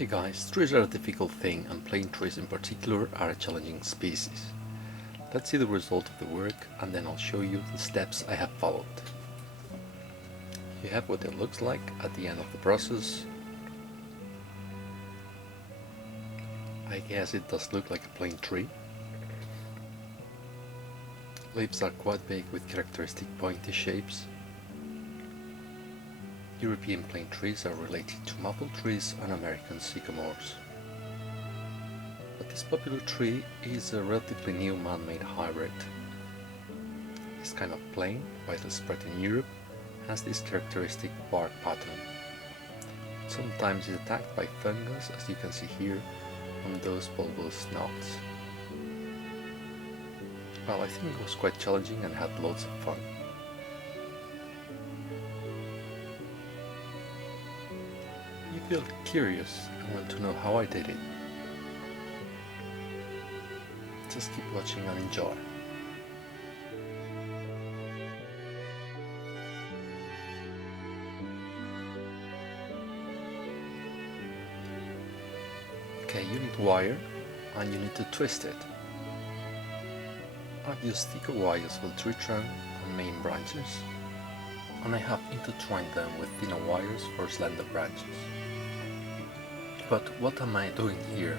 Hey guys, trees are a difficult thing and plane trees in particular are a challenging species. Let's see the result of the work and then I'll show you the steps I have followed. You have what it looks like at the end of the process. I guess it does look like a plane tree. Leaves are quite big with characteristic pointy shapes. European plane trees are related to maple trees and American sycamores. But this popular tree is a relatively new man-made hybrid. This kind of plane, widely spread in Europe, has this characteristic bark pattern. Sometimes it's attacked by fungus, as you can see here, on those bulbous knots. Well, I think it was quite challenging and had lots of fun. You feel curious and want to know how I did it. Just keep watching and enjoy. Okay, you need wire and you need to twist it. I've used thicker wires for the tree trunk and main branches, and I have intertwined them with thinner wires for slender branches. But what am I doing here?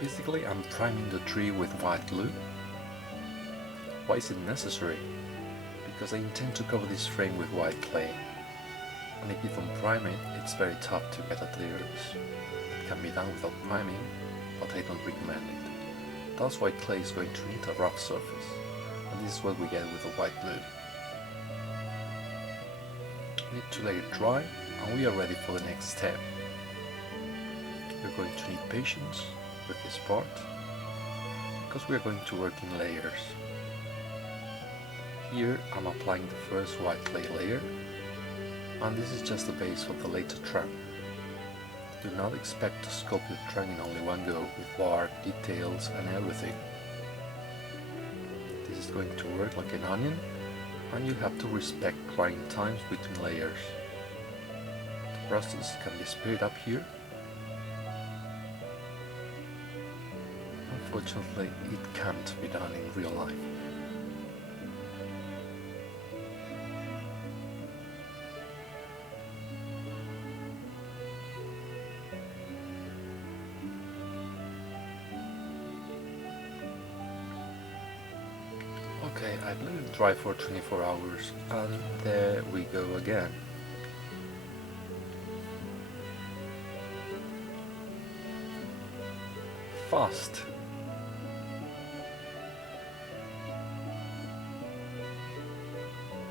Basically, I'm priming the tree with white glue. Why is it necessary? Because I intend to cover this frame with white clay, and if you don't prime it, it's very tough to get at layers. It can be done without priming, but I don't recommend it. Thus, white clay is going to need a rough surface, and this is what we get with the white glue. We need to let it dry, and we are ready for the next step. We're going to need patience with this part, because we are going to work in layers. Here I'm applying the first white clay layer, and this is just the base for the later trunk. Do not expect to sculpt the trunk in only one go with bark, details and everything. This is going to work like an onion, and you have to respect drying times between layers. The process can be sped up here. Unfortunately, it can't be done in real life. Okay, I've let it dry for 24 hours, and there we go again. Fast!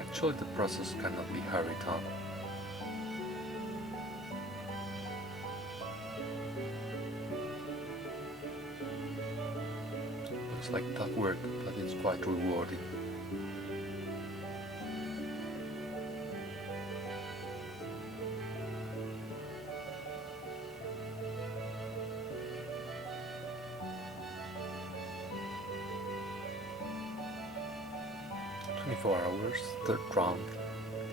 Actually, the process cannot be hurried on. Looks like tough work, but it's quite rewarding. "24 hours, third round,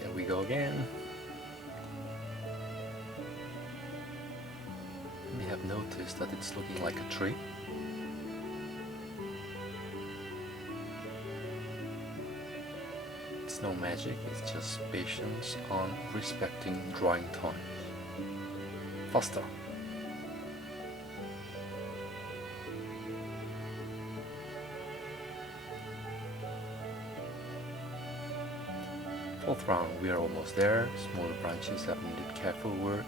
there we go again." You may have noticed that it's looking like a tree. It's no magic, it's just patience on respecting drying times. Faster! Fourth round, we are almost there. Smaller branches have needed careful work.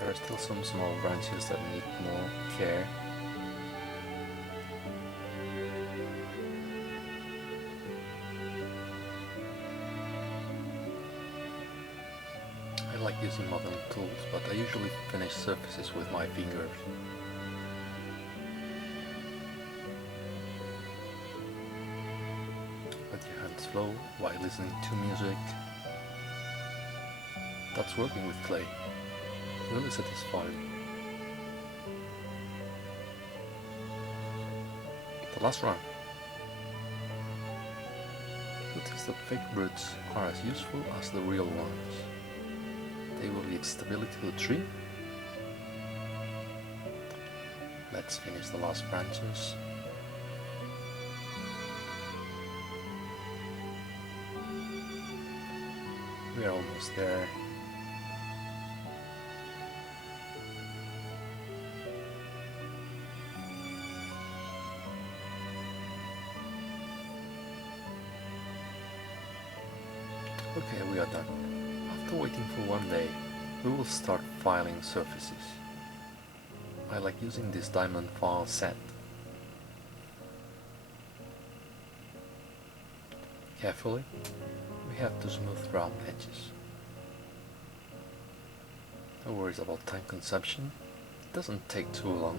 There are still some small branches that need more care. I like using modern tools, but I usually finish surfaces with my fingers. Let your hands flow while listening to music. That's working with clay. Really satisfying. The last round. Notice that fake roots are as useful as the real ones. They will give stability to the tree. Let's finish the last branches. We are almost there. Okay, we are done. After waiting for one day, we will start filing surfaces. I like using this diamond file set. Carefully, we have to smooth round edges. No worries about time consumption, it doesn't take too long.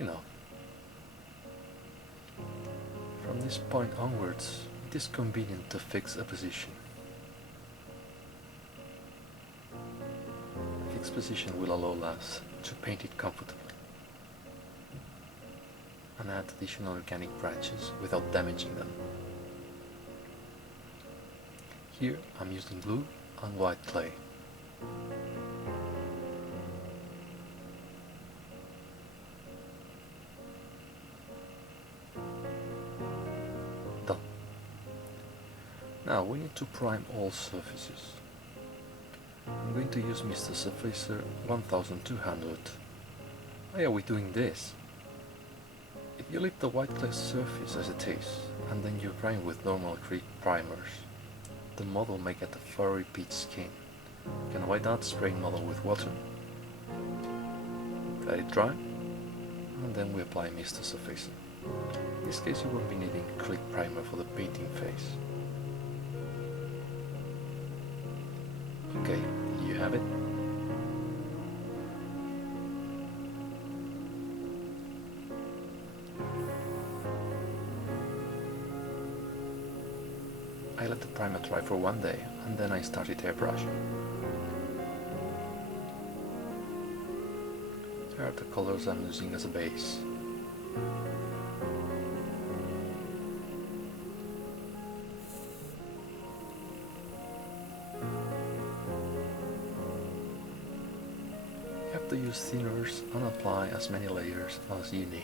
Enough. From this point onwards, it is convenient to fix a position. A fixed position will allow us to paint it comfortably and add additional organic branches without damaging them. Here I'm using glue and white clay. Done. Now we need to prime all surfaces. I'm going to use Mr. Surfacer 1200. Why are we doing this? If you leave the white clay surface as it is, and then you prime with normal acrylic primers, the model may get a furry peach skin. You can avoid that spraying model with water. Let it dry, and then we apply Mr. Surfacer. In this case you won't be needing acrylic primer for the painting phase. Okay, you have it. I let the primer dry for one day and then I started airbrushing. Here are the colors I'm using as a base. You have to use thinners and apply as many layers as you need.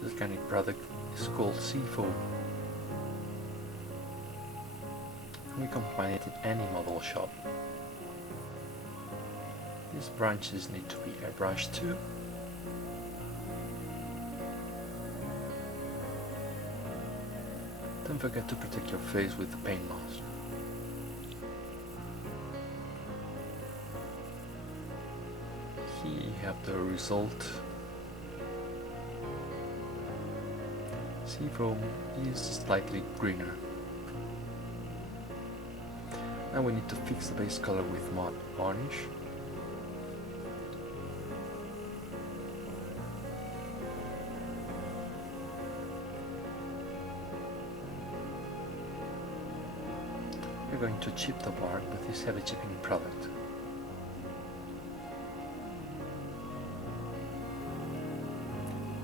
This organic product is called sea foam. We can find it in any model shop. These branches need to be airbrushed too. Don't forget to protect your face with the paint mask. Here you have the result. Sea foam is slightly greener. Now we need to fix the base color with matte varnish. We're going to chip the bark with this heavy chipping product.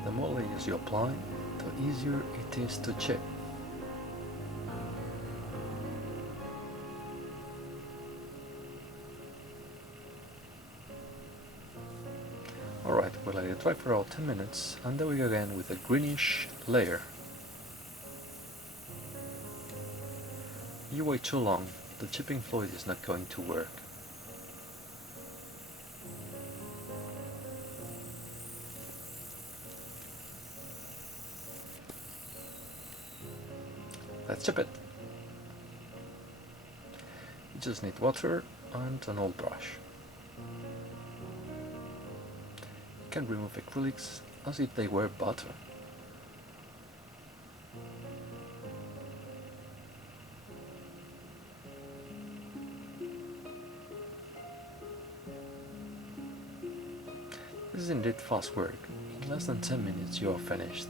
The more layers you apply, the easier it is to chip. Alright, we'll let it dry for about 10 minutes and then we go again with a greenish layer. You wait too long, the chipping fluid is not going to work. Let's chip it. You just need water and an old brush. You can remove acrylics as if they were butter. This is indeed fast work. In less than 10 minutes you are finished.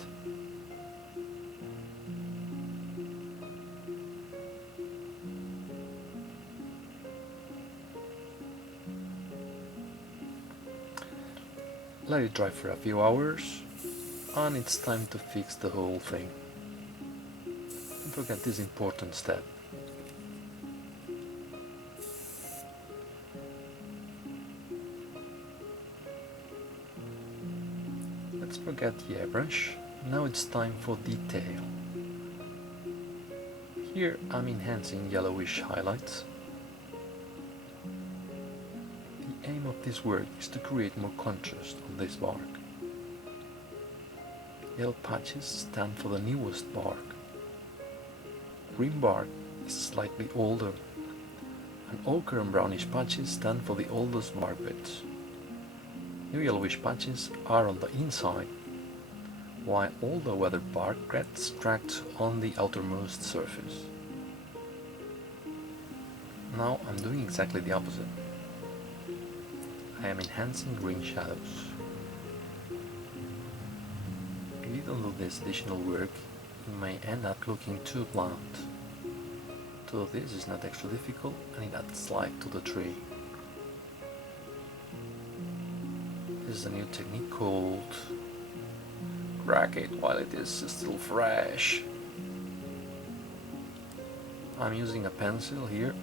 let it dry for a few hours, and it's time to fix the whole thing. Don't forget this important step. Let's forget the airbrush. Now it's time for detail. Here I'm enhancing yellowish highlights. The aim of this work is to create more contrast on this bark. Yellow patches stand for the newest bark. Green bark is slightly older, and ochre and brownish patches stand for the oldest bark bits. New yellowish patches are on the inside, while all the weathered bark gets tracked on the outermost surface. Now I'm doing exactly the opposite. I am enhancing green shadows. If you don't do this additional work, you may end up looking too bland. So this is not extra difficult, and it adds life to the tree. This is a new technique called crack it while it is still fresh. I'm using a pencil here.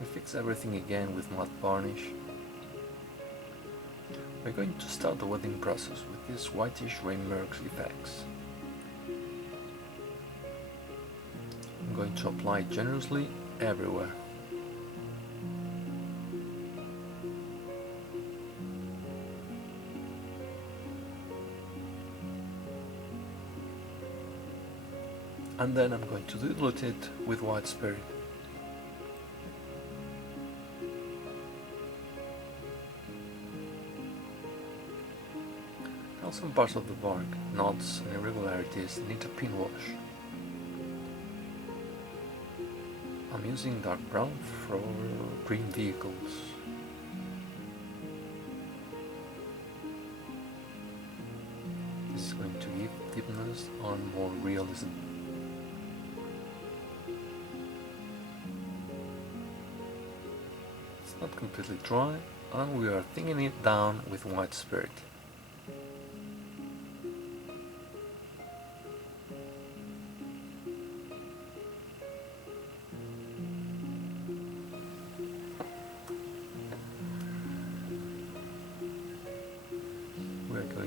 We fix everything again with matte varnish. We're going to start the wetting process with these whitish rainmarks effects. I'm going to apply it generously everywhere. And then I'm going to dilute it with white spirit. Now some parts of the bark, knots and irregularities need a pin wash. I'm using dark brown for green vehicles. This is going to give deepness and more realism. It's not completely dry, and we are thinning it down with white spirit.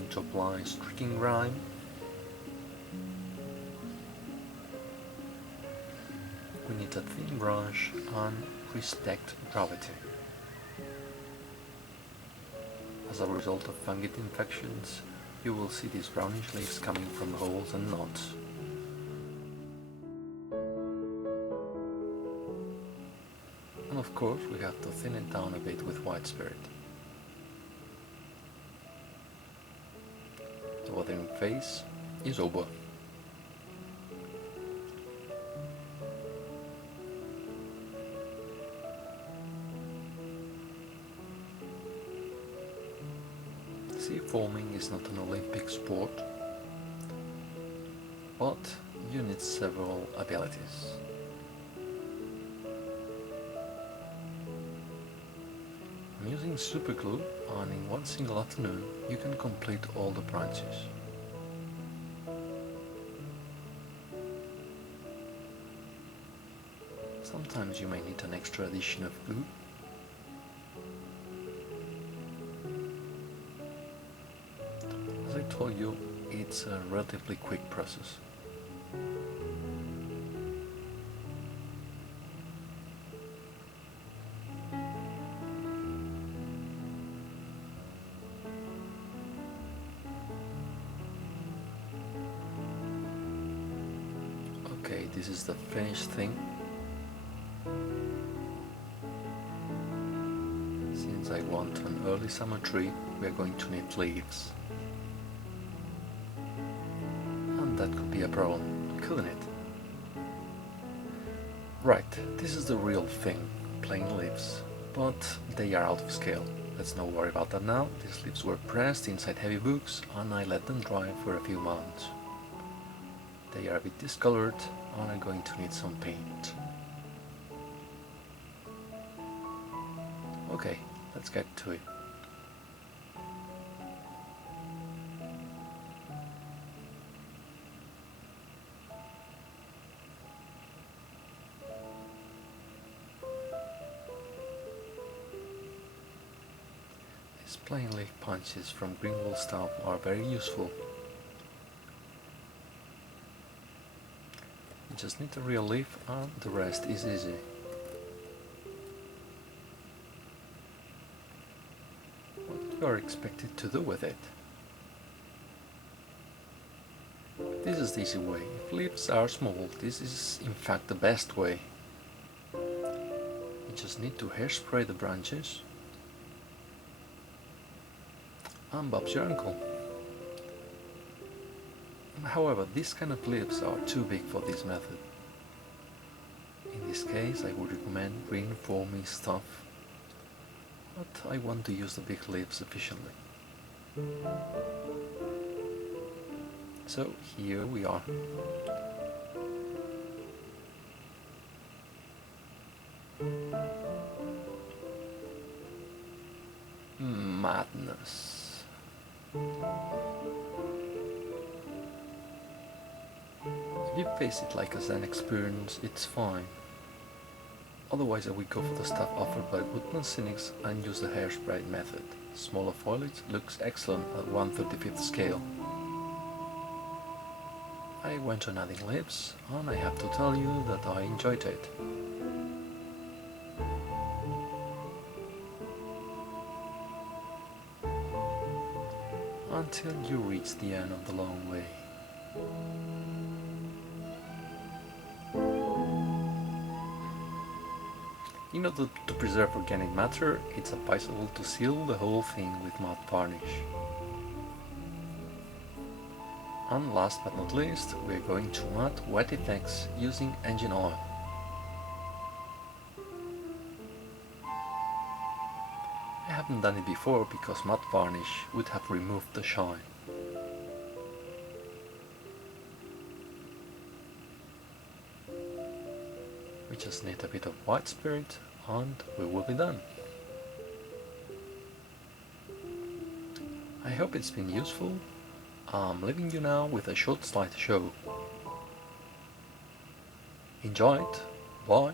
To apply streaking grime. We need a thin brush and respect gravity. As a result of fungal infections, you will see these brownish leaves coming from holes and knots. And of course we have to thin it down a bit with white spirit. The weathering phase is over. Sea foaming is not an Olympic sport, but you need several abilities. I'm using super glue, and in one single afternoon you can complete all the branches. Sometimes you may need an extra addition of glue. As I told you, it's a relatively quick process. Okay, this is the finished thing. Since I want an early summer tree, we are going to need leaves. And that could be a problem, couldn't it? Right, this is the real thing, plain leaves, but they are out of scale. Let's not worry about that now. These leaves were pressed inside heavy books and I let them dry for a few months. They are a bit discolored and are going to need some paint. Okay, let's get to it. These plain leaf punches from Greenwald staff are very useful. You just need a real leaf and the rest is easy. What you are expected to do with it? This is the easy way. If leaves are small, this is in fact the best way. You just need to hairspray the branches and Bob's your uncle. However, these kind of leaves are too big for this method. In this case, I would recommend green foamy stuff, but I want to use the big leaves efficiently. So here we are. Madness. If you face it like as an experience, it's fine. Otherwise I would go for the stuff offered by Woodman Cynics and use the hairspray method. Smaller foliage looks excellent at 1/35th scale. I went on adding leaves and I have to tell you that I enjoyed it. Until you reach the end of the long way. In order to preserve organic matter, it's advisable to seal the whole thing with matte varnish. And last but not least, we are going to add wet effects using engine oil. I haven't done it before because matte varnish would have removed the shine. We just need a bit of white spirit and we will be done. I hope it's been useful. I'm leaving you now with a short slideshow. Enjoy it. Bye.